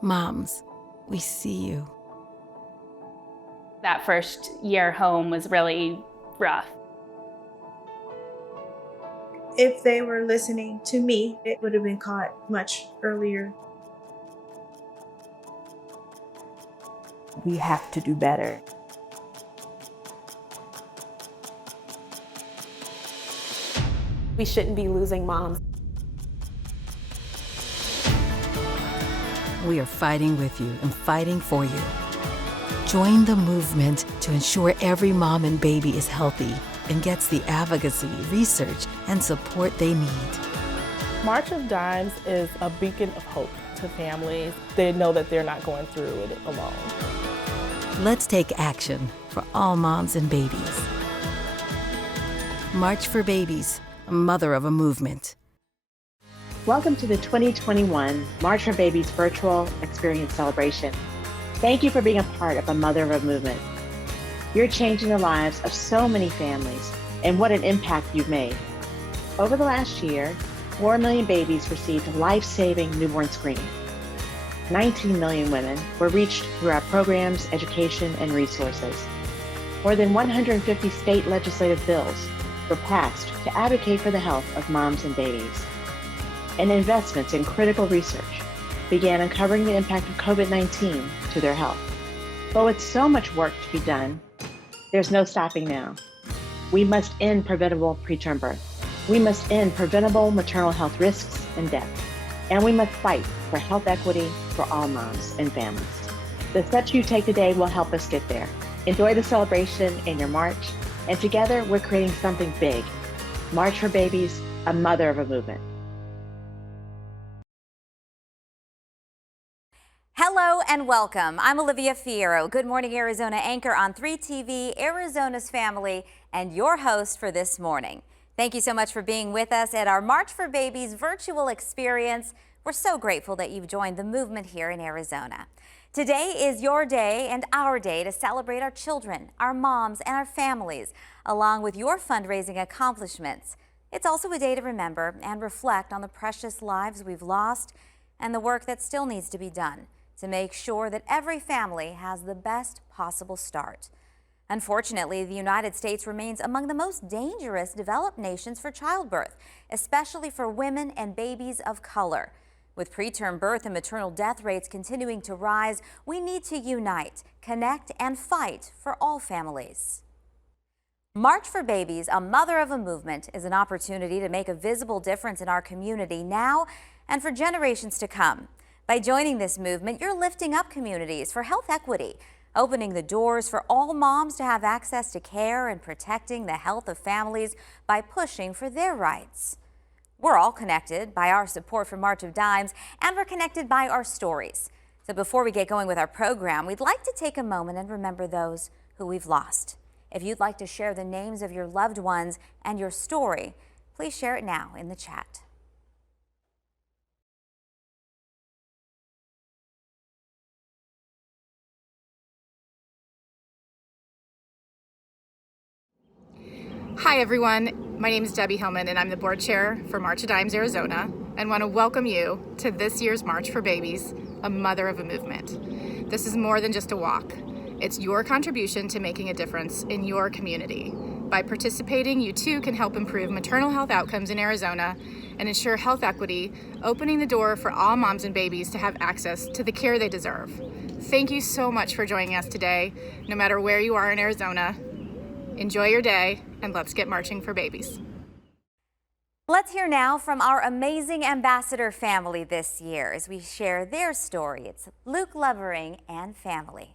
Moms, we see you. That first year home was really rough. If they were listening to me, it would have been caught much earlier. We have to do better. We shouldn't be losing moms. We are fighting with you and fighting for you. Join the movement to ensure every mom and baby is healthy and gets the advocacy, research, and support they need. March of Dimes is a beacon of hope to families. They know that they're not going through it alone. Let's take action for all moms and babies. March for Babies, a mother of a movement. Welcome to the 2021 March for Babies virtual experience celebration. Thank you for being a part of a mother of a movement. You're changing the lives of so many families, and what an impact you've made. Over the last year, 4 million babies received life-saving newborn screening. 19 million women were reached through our programs, education, and resources. More than 150 state legislative bills were passed to advocate for the health of moms and babies. And investments in critical research began uncovering the impact of COVID-19 to their health. But with so much work to be done, there's no stopping now. We must end preventable preterm birth. We must end preventable maternal health risks and death. And we must fight for health equity for all moms and families. The steps you take today will help us get there. Enjoy the celebration in your march, and together we're creating something big. March for Babies, a mother of a movement. Hello and welcome. I'm Olivia Fierro, Good Morning Arizona anchor on 3TV, Arizona's Family, and your host for this morning. Thank you so much for being with us at our March for Babies virtual experience. We're so grateful that you've joined the movement here in Arizona. Today is your day and our day to celebrate our children, our moms, and our families, along with your fundraising accomplishments. It's also a day to remember and reflect on the precious lives we've lost and the work that still needs to be done to make sure that every family has the best possible start. Unfortunately, the United States remains among the most dangerous developed nations for childbirth, especially for women and babies of color. With preterm birth and maternal death rates continuing to rise, we need to unite, connect, and fight for all families. March for Babies, a mother of a movement, is an opportunity to make a visible difference in our community now and for generations to come. By joining this movement, you're lifting up communities for health equity, opening the doors for all moms to have access to care and protecting the health of families by pushing for their rights. We're all connected by our support for March of Dimes, and we're connected by our stories. So before we get going with our program, we'd like to take a moment and remember those who we've lost. If you'd like to share the names of your loved ones and your story, please share it now in the chat. Hi everyone, my name is Debbie Hillman and I'm the board chair for March of Dimes Arizona and want to welcome you to this year's March for Babies, a mother of a movement. This is more than just a walk. It's your contribution to making a difference in your community. By participating, you too can help improve maternal health outcomes in Arizona and ensure health equity, opening the door for all moms and babies to have access to the care they deserve. Thank you so much for joining us today, no matter where you are in Arizona. Enjoy your day, and let's get marching for babies. Let's hear now from our amazing ambassador family this year as we share their story. It's Luke Lovering and family.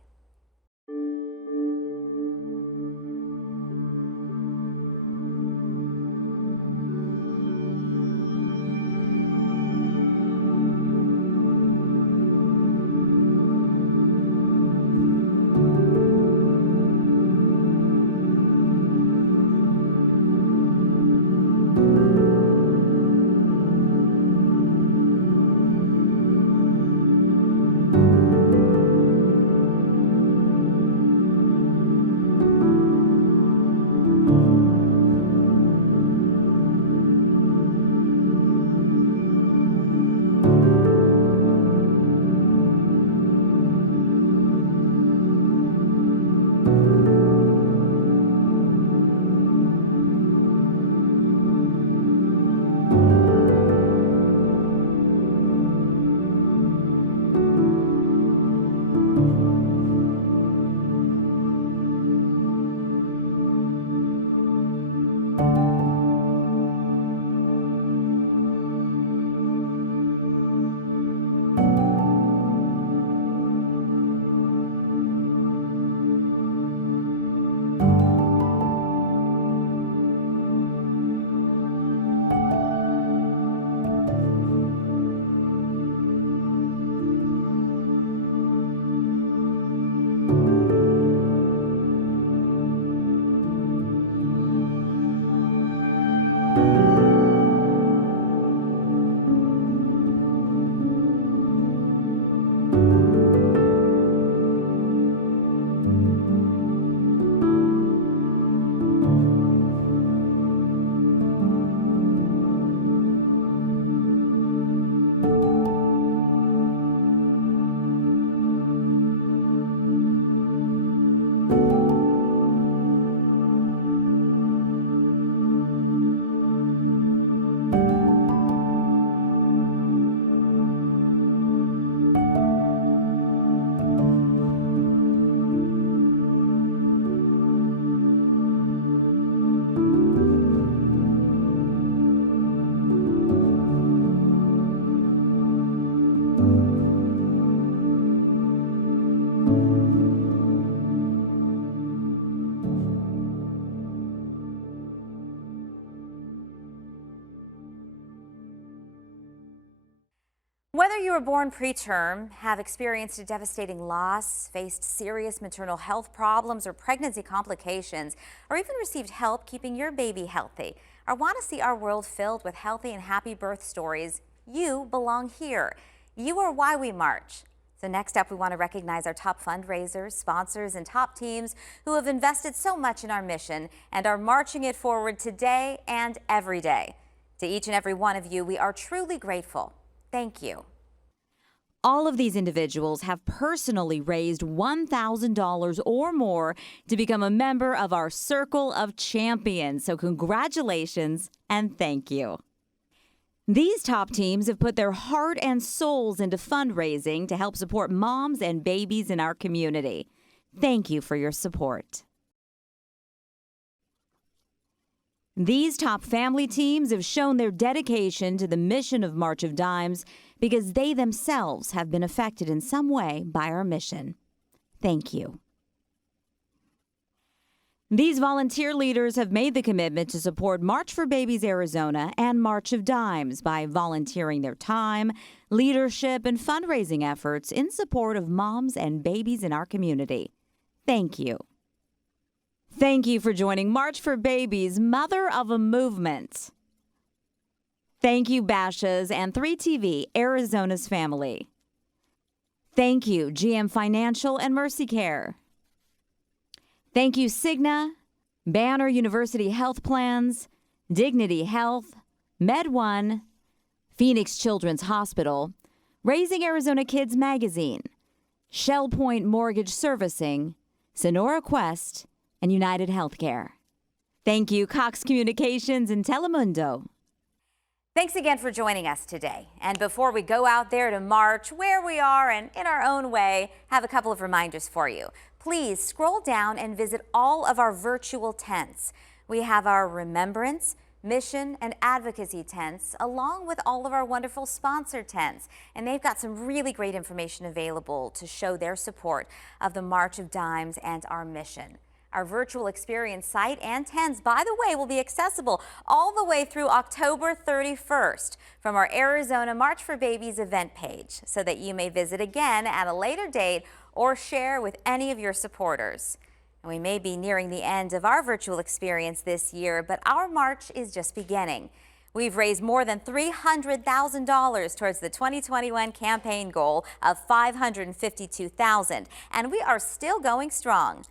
Whether you were born preterm, have experienced a devastating loss, faced serious maternal health problems or pregnancy complications, or even received help keeping your baby healthy, or want to see our world filled with healthy and happy birth stories, you belong here. You are why we march. So next up, we want to recognize our top fundraisers, sponsors, and top teams who have invested so much in our mission and are marching it forward today and every day. To each and every one of you, we are truly grateful. Thank you. All of these individuals have personally raised $1,000 or more to become a member of our Circle of Champions. So congratulations and thank you. These top teams have put their heart and souls into fundraising to help support moms and babies in our community. Thank you for your support. These top family teams have shown their dedication to the mission of March of Dimes because they themselves have been affected in some way by our mission. Thank you. These volunteer leaders have made the commitment to support March for Babies Arizona and March of Dimes by volunteering their time, leadership, and fundraising efforts in support of moms and babies in our community. Thank you. Thank you for joining March for Babies, Mother of a Movement. Thank you, Bashas and 3TV, Arizona's family. Thank you, GM Financial and Mercy Care. Thank you, Cigna, Banner University Health Plans, Dignity Health, MedOne, Phoenix Children's Hospital, Raising Arizona Kids Magazine, Shell Point Mortgage Servicing, Sonora Quest, and United Healthcare. Thank you, Cox Communications and Telemundo. Thanks again for joining us today. And before we go out there to march where we are and in our own way, have a couple of reminders for you. Please scroll down and visit all of our virtual tents. We have our Remembrance, Mission, and Advocacy tents, along with all of our wonderful sponsor tents. And they've got some really great information available to show their support of the March of Dimes and our mission. Our virtual experience site and tents, by the way, will be accessible all the way through October 31st from our Arizona March for Babies event page, so that you may visit again at a later date or share with any of your supporters. And we may be nearing the end of our virtual experience this year, but our march is just beginning. We've raised more than $300,000 towards the 2021 campaign goal of $552,000, and we are still going strong.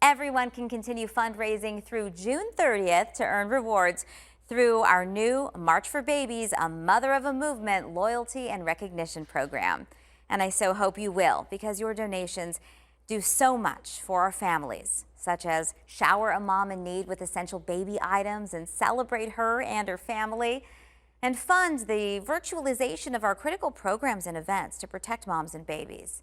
Everyone can continue fundraising through June 30th to earn rewards through our new March for Babies, a Mother of a Movement loyalty and recognition program. And I so hope you will, because your donations do so much for our families, such as shower a mom in need with essential baby items and celebrate her and her family, and fund the virtualization of our critical programs and events to protect moms and babies.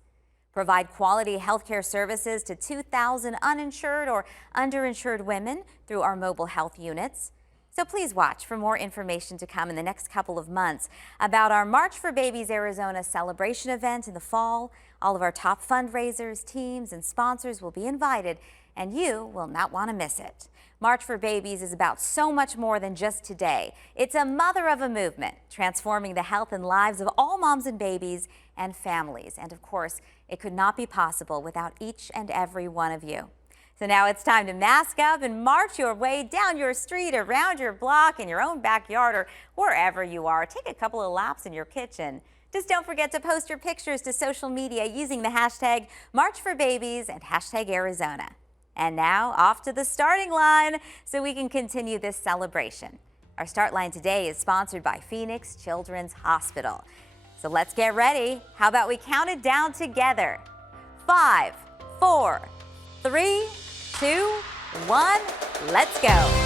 Provide quality healthcare services to 2,000 uninsured or underinsured women through our mobile health units. So please watch for more information to come in the next couple of months about our March for Babies Arizona celebration event in the fall. All of our top fundraisers, teams, and sponsors will be invited, and you will not want to miss it. March for Babies is about so much more than just today. It's a mother of a movement, transforming the health and lives of all moms and babies and families. And of course, it could not be possible without each and every one of you. So now it's time to mask up and march your way down your street, around your block, in your own backyard, or wherever you are. Take a couple of laps in your kitchen. Just don't forget to post your pictures to social media using the hashtag #MarchForBabies and #Arizona. And now off to the starting line so we can continue this celebration. Our start line today is sponsored by Phoenix Children's Hospital. So let's get ready. How about we count it down together? 5, 4, 3, 2, 1, let's go.